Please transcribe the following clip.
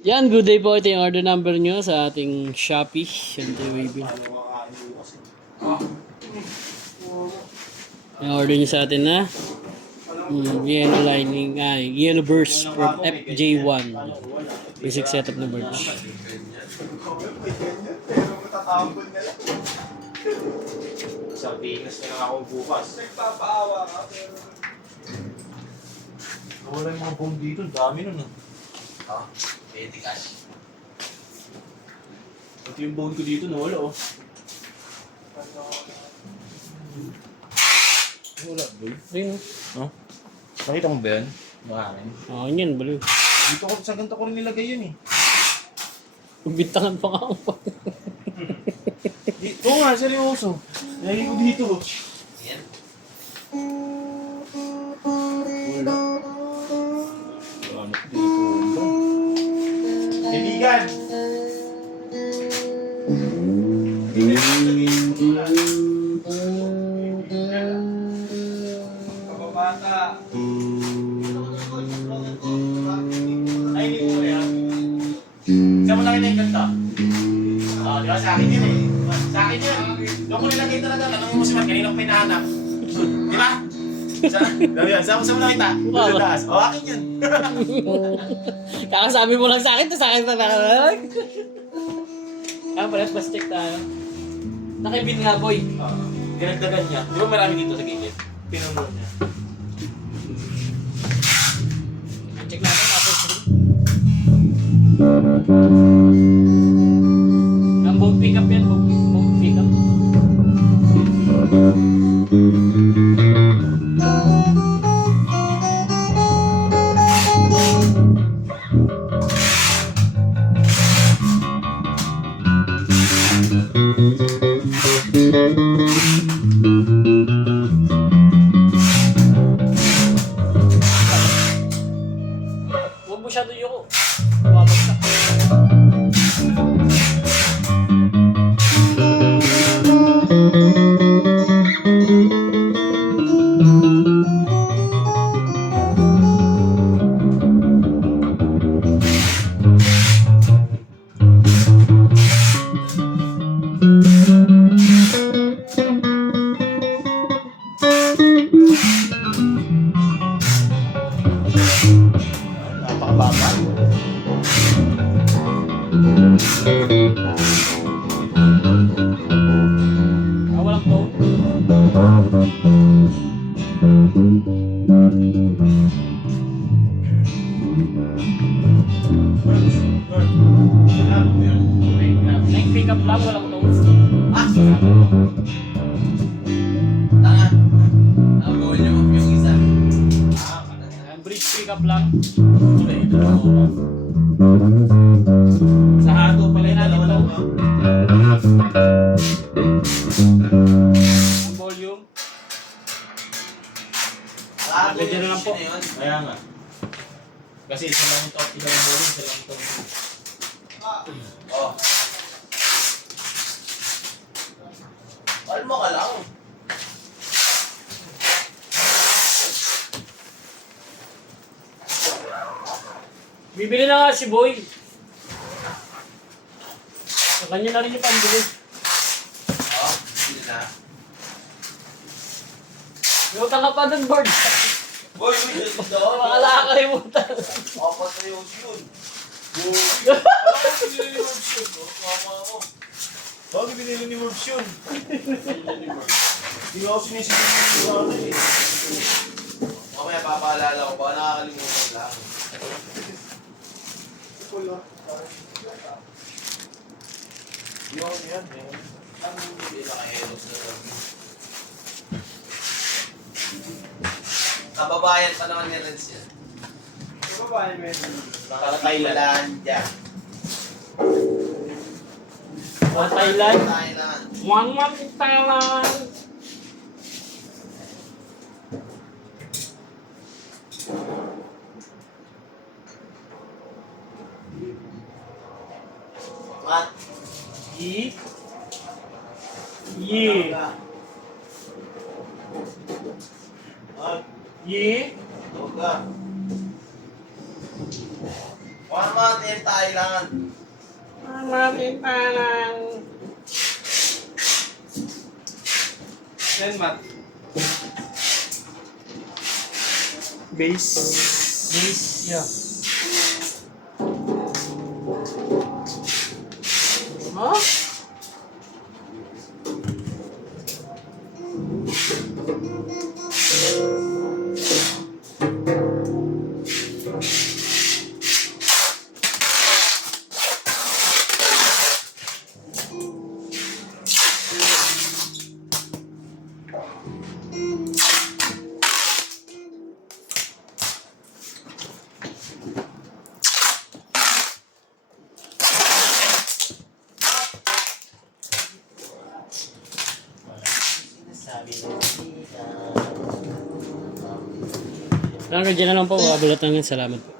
Yan, good day po. Ito yung order number nyo sa ating Shopee. Siyempre, Waybill. Yung order nyo sa atin na yellow lining, yellow burst from FJ1. Basic setup na birch. Sa Pinas na lang ako bukas. Nagpapaawa ka pero... Wala yung mga bomb dito, dami nun ah. Pwede cash. Ito yung bone ko dito, nawala oh. Wala, boy. Ayun. Oh? Nakita mo ba yan? Maraming. Oh, yan, baliw. Dito ko, sa ganito ko rin nilagay yun eh. Bintangan pa nga ako. Oo nga, seryoso. Nilagay ko dito. Yan. Wala. Ano ko dito? Kaibigan! Kababata! Ay, hindi mo kaya. Saan mo nakita yung ganda? Di ba sa akin yun eh. Sa akin yun. Doon ko nilagay talaga. Tanong mo si Matt, kanina ko pinahanap. Di ba? Saan mo nakita? Doon sa taas. O, akin yun. Kakasabi mo lang sa akin, sa akin na lang. Pala, bus check tayo. Nakibin nga, boy. Dinagdagan niya. Di ba marami dito sa gilid? Pinunod niya. Check natin, tapos ang boat pickup yan, boat pickup. Huwag masyado yung bumabagsak. Napakababa. Walang boat. Like pickup lang, walang boat. Tanga. Nakabuhol niyo yung isa. Bridge pickup lang. Sa hato pala yung dalawa lang. Ang volume. Ganyan na lang po. Kaya nga. Kasi isa lang ito. Iba yung volume. Isa lang ito. Oh. Kalma ka lang. Bibili na nga si Boy. Sa kanya na rin yung pambili. Oh, hindi na. May utang ka pa dun, Bard. Boy, wait, doon. Baka nakakalimutan. Apat na yung yun. Bakit binili ni Morbs yun? Hindi ako sinisipin yung ano eh. Mamaya papaalala ko, baka nakakalimutan lang. Yun, yan. Hindi na kahelos na lang. Kababayan pa naman ni Renz yan. Kababayan mo yun. Para Thailandia. Sa Thailand. Thailand. Muang muang Thailand. Mat. Yi. Yi. Mat. Yi. Toga. One month in Thailand. Yan, Matt. Base. Yeah. Huh? Hanggang dyan na lang po. Wabulat lang yan. Salamat po.